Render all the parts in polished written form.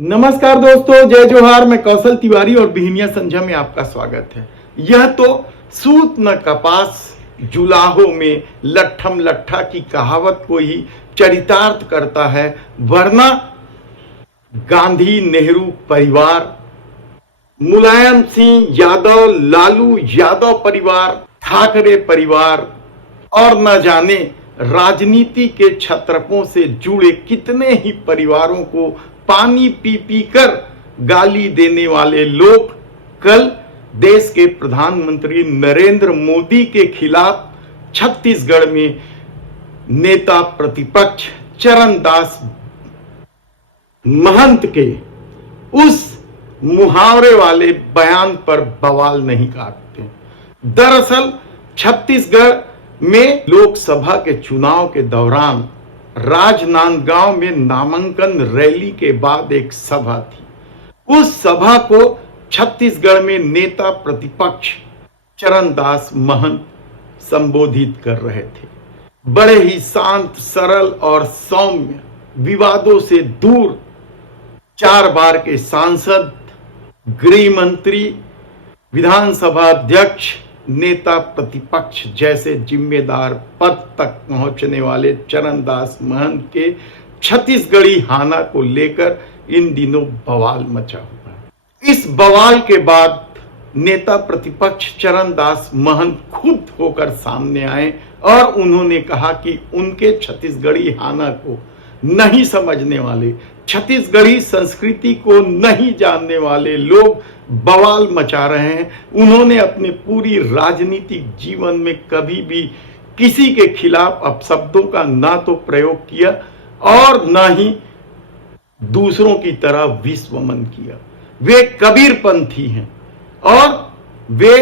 नमस्कार दोस्तों, जय जोहार। मैं कौशल तिवारी और बिहनिया संझा में आपका स्वागत है। यह तो सूत न कपास जुलाहो में लट्ठम लट्ठा की कहावत को ही चरितार्थ करता है, वरना गांधी नेहरू परिवार, मुलायम सिंह यादव लालू यादव परिवार, ठाकरे परिवार और न जाने राजनीति के छत्रपों से जुड़े कितने ही परिवारों को पानी पी पी कर गाली देने वाले लोग कल देश के प्रधानमंत्री नरेंद्र मोदी के खिलाफ छत्तीसगढ़ में नेता प्रतिपक्ष चरणदास महंत के उस मुहावरे वाले बयान पर बवाल नहीं काटते। दरअसल छत्तीसगढ़ में लोकसभा के चुनाव के दौरान राजनांदगांव में नामांकन रैली के बाद एक सभा थी। उस सभा को छत्तीसगढ़ में नेता प्रतिपक्ष चरणदास महंत संबोधित कर रहे थे। बड़े ही शांत, सरल और सौम्य, विवादों से दूर 4 बार के सांसद, गृह मंत्री, विधानसभा अध्यक्ष, नेता प्रतिपक्ष जैसे जिम्मेदार पद तक पहुंचने वाले चरणदास महंत के छत्तीसगढ़ी हाना को लेकर इन दिनों बवाल मचा हुआ है। इस बवाल के बाद नेता प्रतिपक्ष चरणदास महंत खुद होकर सामने आए और उन्होंने कहा कि उनके छत्तीसगढ़ी हाना को नहीं समझने वाले, छत्तीसगढ़ी संस्कृति को नहीं जानने वाले लोग बवाल मचा रहे हैं। उन्होंने अपने पूरी राजनीतिक जीवन में कभी भी किसी के खिलाफ अपशब्दों का ना तो प्रयोग किया और ना ही दूसरों की तरह विश्वमन किया। वे कबीरपंथी हैं और वे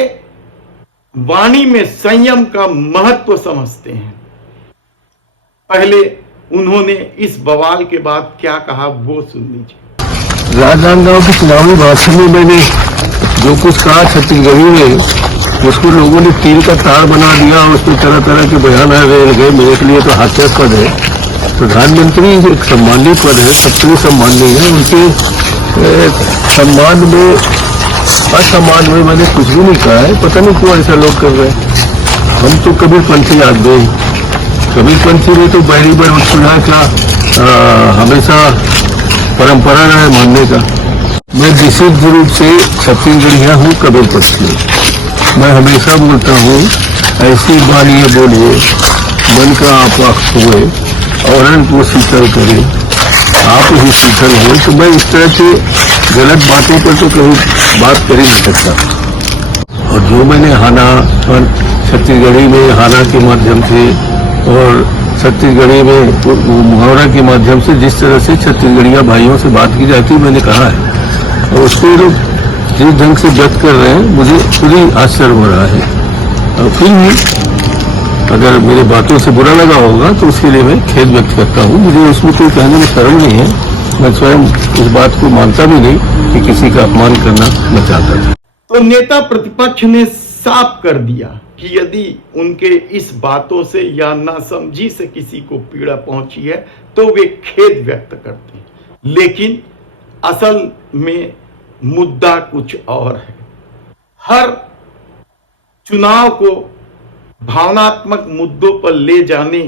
वाणी में संयम का महत्व समझते हैं। पहले उन्होंने इस बवाल के बाद क्या कहा वो सुन लीजिए। राजनांदगांव के चुनावी भाषण में मैंने जो कुछ कहा छत्तीसगढ़ी में, उसको लोगों ने कील का तार बना दिया और उसमें तरह तरह के बयान आ गए। मेरे लिए तो हास्यास्पद है। प्रधानमंत्री एक सम्मानित पद है, सबके सम्माननीय है। उनके सम्मान में असम्मान में मैंने कुछ भी नहीं कहा है। पता नहीं क्यों ऐसा लोग कर रहे हैं। हम तो कबीरपंथी आदमी, कबीरपंथी में तो बैरी बड़ सुना का हमेशा परंपरा रहा है मानने का। मैं विशेष रूप से छत्तीसगढ़िया हूँ, कबीरपंथी। मैं हमेशा बोलता हूँ, ऐसी बानिए बोलिए मन का आप हुए और को शीतल करे, आप ही शीतल हो। तो मैं इस तरह से गलत बातों पर तो कभी बात कर ही नहीं सकता। और जो मैंने हाना और छत्तीसगढ़ी में हाना के माध्यम से और छत्तीसगढ़ी में मुहावरा के माध्यम से जिस तरह से छत्तीसगढ़िया भाइयों से बात की जाती है, मैंने कहा है और उसको लोग जिस ढंग से व्यक्त कर रहे हैं, मुझे खुद ही आश्चर्य हो रहा है। और फिर भी अगर मेरे बातों से बुरा लगा होगा तो उसके लिए मैं खेद व्यक्त करता हूँ। मुझे उसमें कोई कहने में शर्म नहीं है। मैं स्वयं इस बात को मानता भी नहीं कि किसी का अपमान करना मैं चाहता था। तो नेता प्रतिपक्ष ने साफ कर दिया कि यदि उनके इस बातों से या नासमझी से किसी को पीड़ा पहुंची है तो वे खेद व्यक्त करते हैं। लेकिन असल में मुद्दा कुछ और है। हर चुनाव को भावनात्मक मुद्दों पर ले जाने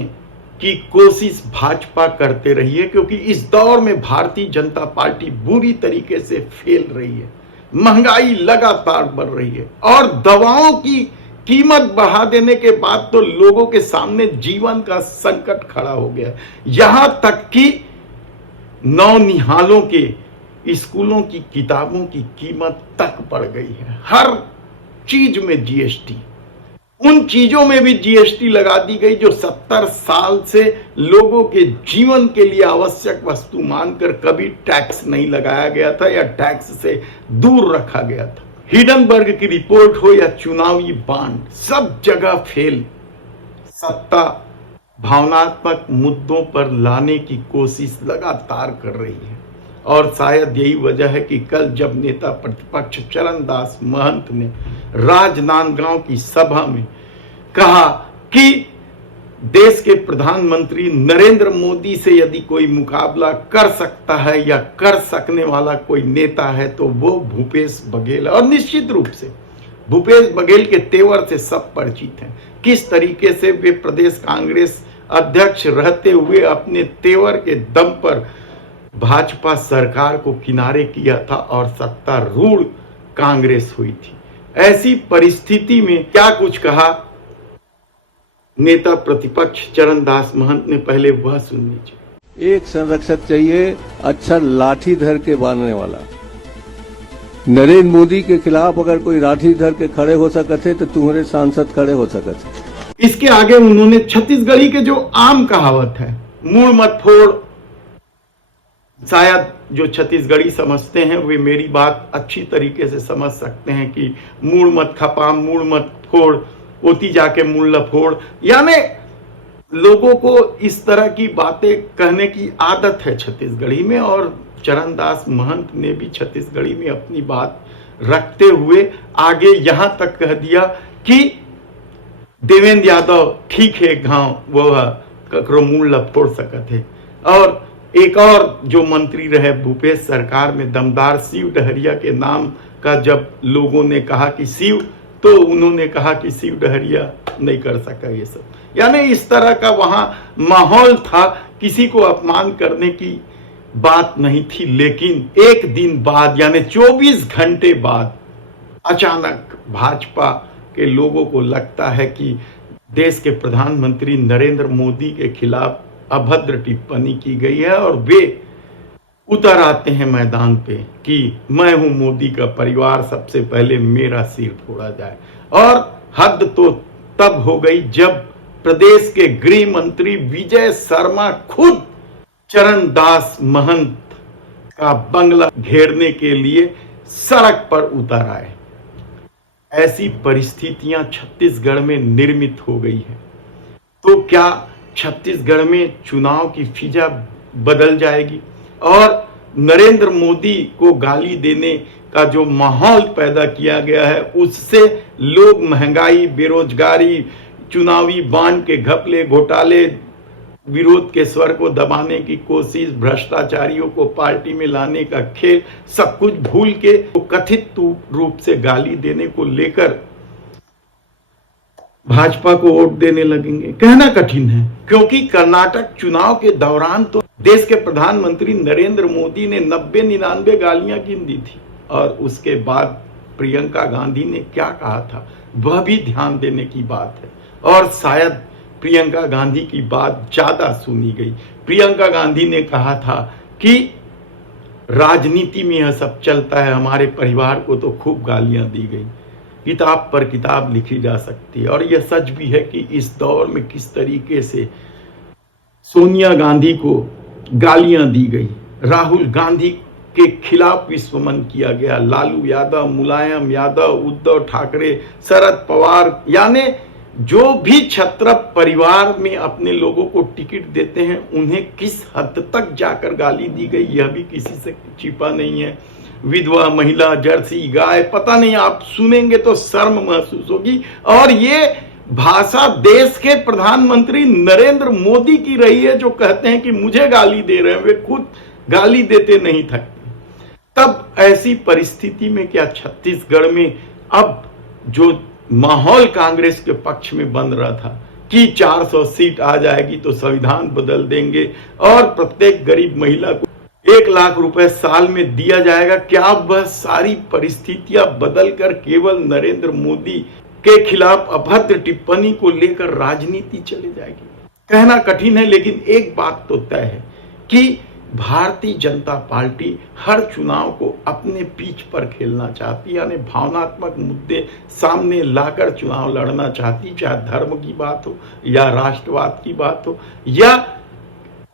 की कोशिश भाजपा करते रही है, क्योंकि इस दौर में भारतीय जनता पार्टी बुरी तरीके से फेल रही है। महंगाई लगातार बढ़ रही है और दवाओं की कीमत बढ़ा देने के बाद तो लोगों के सामने जीवन का संकट खड़ा हो गया। यहां तक कि नौनिहालों के स्कूलों की किताबों की कीमत तक बढ़ गई है। हर चीज में जीएसटी, उन चीजों में भी जीएसटी लगा दी गई जो 70 साल से लोगों के जीवन के लिए आवश्यक वस्तु मानकर कभी टैक्स नहीं लगाया गया था या टैक्स से दूर रखा गया था। हिडनबर्ग की रिपोर्ट हो या चुनावी बांड, सब जगह फेल। सत्ता भावनात्मक मुद्दों पर लाने की कोशिश लगातार कर रही है और शायद यही वजह है कि कल जब नेता प्रतिपक्ष चरणदास महंत ने राजनांदगांव की सभा में कहा कि देश के प्रधानमंत्री नरेंद्र मोदी से यदि कोई मुकाबला कर सकता है या कर सकने वाला कोई नेता है तो वो भूपेश बघेल है। और निश्चित रूप से भूपेश बघेल के तेवर से सब परिचित हैं, किस तरीके से वे प्रदेश कांग्रेस अध्यक्ष रहते हुए अपने तेवर के दम पर भाजपा सरकार को किनारे किया था और सत्तारूढ़ कांग्रेस हुई थी। ऐसी परिस्थिति में क्या कुछ कहा नेता प्रतिपक्ष चरणदास महंत ने, पहले वह सुन लीजिए। एक संरक्षक चाहिए, अच्छा लाठी धर के बांधने वाला। नरेंद्र मोदी के खिलाफ अगर कोई लाठी धर के खड़े हो सकते तो तुम्हारे सांसद खड़े हो सकते। इसके आगे उन्होंने छत्तीसगढ़ी के जो आम कहावत है, मूड़ मत फोड़, शायद जो छत्तीसगढ़ी समझते हैं वे मेरी बात अच्छी तरीके से समझ सकते हैं कि मूड़ मत खपा, मूड़ मत फोड़, ओती जाके मूड़ लफोड़, यानी लोगों को इस तरह की बातें कहने की आदत है छत्तीसगढ़ी में। और चरणदास महंत ने भी छत्तीसगढ़ी में अपनी बात रखते हुए आगे यहां तक कह दिया कि देवेंद्र यादव ठीक है, गांव वो ककरो मूड़ लफोड़ सकत है। और एक और जो मंत्री रहे भूपेश सरकार में, दमदार शिव डहरिया के नाम का जब लोगों ने कहा कि शिव, तो उन्होंने कहा कि शिव डहरिया नहीं कर सका ये सब। यानी इस तरह का वहां माहौल था, किसी को अपमान करने की बात नहीं थी। लेकिन एक दिन बाद यानी 24 घंटे बाद अचानक भाजपा के लोगों को लगता है कि देश के प्रधानमंत्री नरेंद्र मोदी के खिलाफ अभद्र टिप्पणी की गई है और वे उतर आते हैं मैदान पे कि मैं हूं मोदी का परिवार, सबसे पहले मेरा सिर फोड़ा जाए। और हद तो तब हो गई जब प्रदेश के गृह मंत्री विजय शर्मा खुद चरणदास महंत का बंगला घेरने के लिए सड़क पर उतर आए। ऐसी परिस्थितियां छत्तीसगढ़ में निर्मित हो गई है। तो क्या छत्तीसगढ़ में चुनाव की फिजा बदल जाएगी और नरेंद्र मोदी को गाली देने का जो माहौल पैदा किया गया है उससे लोग महंगाई, बेरोजगारी, चुनावी बांड के घपले, घोटाले, विरोध के स्वर को दबाने की कोशिश, भ्रष्टाचारियों को पार्टी में लाने का खेल, सब कुछ भूल के तो कथित रूप से गाली देने को लेकर भाजपा को वोट देने लगेंगे। कहना कठिन है, क्योंकि कर्नाटक चुनाव के दौरान तो देश के प्रधानमंत्री नरेंद्र मोदी ने 90-99 गालियां गिन दी थी और उसके बाद प्रियंका गांधी ने क्या कहा था वह भी ध्यान देने की बात है। और शायद प्रियंका गांधी की बात ज्यादा सुनी गई। प्रियंका गांधी ने कहा था कि राजनीति में यह सब चलता है, हमारे परिवार को तो खूब गालियां दी गई, किताब पर किताब लिखी जा सकती है। और यह सच भी है कि इस दौर में किस तरीके से सोनिया गांधी को गालियां दी गई, राहुल गांधी के खिलाफ विस्फोमन किया गया, लालू यादव, मुलायम यादव, उद्धव ठाकरे, शरद पवार, यानी जो भी क्षत्रप परिवार में अपने लोगों को टिकट देते हैं उन्हें किस हद तक जाकर गाली दी गई यह भी किसी से छिपा नहीं है। विधवा महिला, जर्सी गाय, पता नहीं, आप सुनेंगे तो शर्म महसूस होगी। और ये भाषा देश के प्रधानमंत्री नरेंद्र मोदी की रही है, जो कहते हैं कि मुझे गाली दे रहे हैं, वे खुद गाली देते नहीं थकते। तब ऐसी परिस्थिति में क्या छत्तीसगढ़ में अब जो माहौल कांग्रेस के पक्ष में बन रहा था कि 400 सीट आ जाएगी तो संविधान बदल देंगे और प्रत्येक गरीब महिला को 1 लाख रुपए साल में दिया जाएगा, क्या वह सारी परिस्थितियां बदलकर केवल नरेंद्र मोदी के खिलाफ अभद्र टिप्पणी को लेकर राजनीति चली जाएगी? कहना कठिन है, लेकिन एक बात तो तय है कि भारतीय जनता पार्टी हर चुनाव को अपने पीछ पर खेलना चाहती है, यानी भावनात्मक मुद्दे सामने लाकर चुनाव लड़ना चाहती, चाहे धर्म की बात हो या राष्ट्रवाद की बात हो या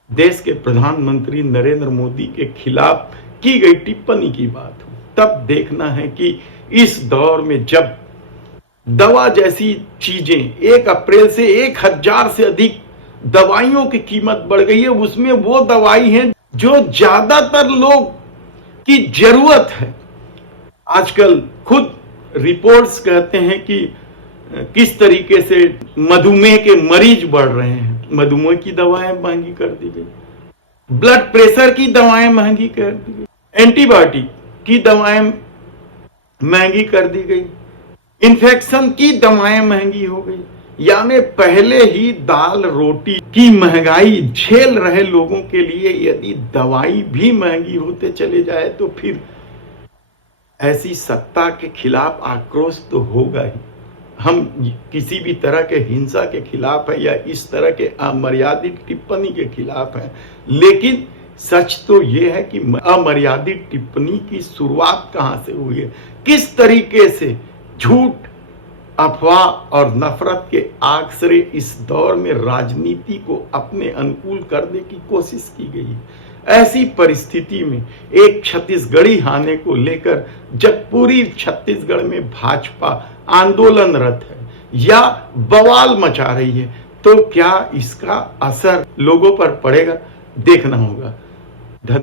देश के प्रधानमंत्री नरेंद्र मोदी के खिलाफ की गई टिप्पणी की बात हो। तब देखना है कि इस दौर में जब दवा जैसी चीजें 1 अप्रैल से 1000 से अधिक दवाइयों की कीमत बढ़ गई है, उसमें वो दवाई है जो ज्यादातर लोग की जरूरत है। आजकल खुद रिपोर्ट्स कहते हैं कि किस तरीके से मधुमेह के मरीज बढ़ रहे हैं, मधुमेह की दवाएं महंगी कर दी गई, ब्लड प्रेशर की दवाएं महंगी कर दी गई, एंटीबायोटिक की दवाएं महंगी कर दी गई, इन्फेक्शन की दवाएं महंगी हो गई। यानी पहले ही दाल रोटी की महंगाई झेल रहे लोगों के लिए यदि दवाई भी महंगी होते चले जाए तो फिर ऐसी सत्ता के खिलाफ आक्रोश तो होगा ही। हम किसी भी तरह के हिंसा के खिलाफ है या इस तरह के अमर्यादित टिप्पणी के खिलाफ है, लेकिन सच तो यह है कि अमर्यादित टिप्पणी की शुरुआत कहां से हुई है, किस तरीके से झूठ, अफवाह और नफरत के आग से इस दौर में राजनीति को अपने अनुकूल करने की कोशिश की गई है। ऐसी परिस्थिति में एक छत्तीसगढ़ी आने को लेकर जब पूरी छत्तीसगढ़ में भाजपा आंदोलनरत है या बवाल मचा रही है, तो क्या इसका असर लोगों पर पड़ेगा, देखना होगा।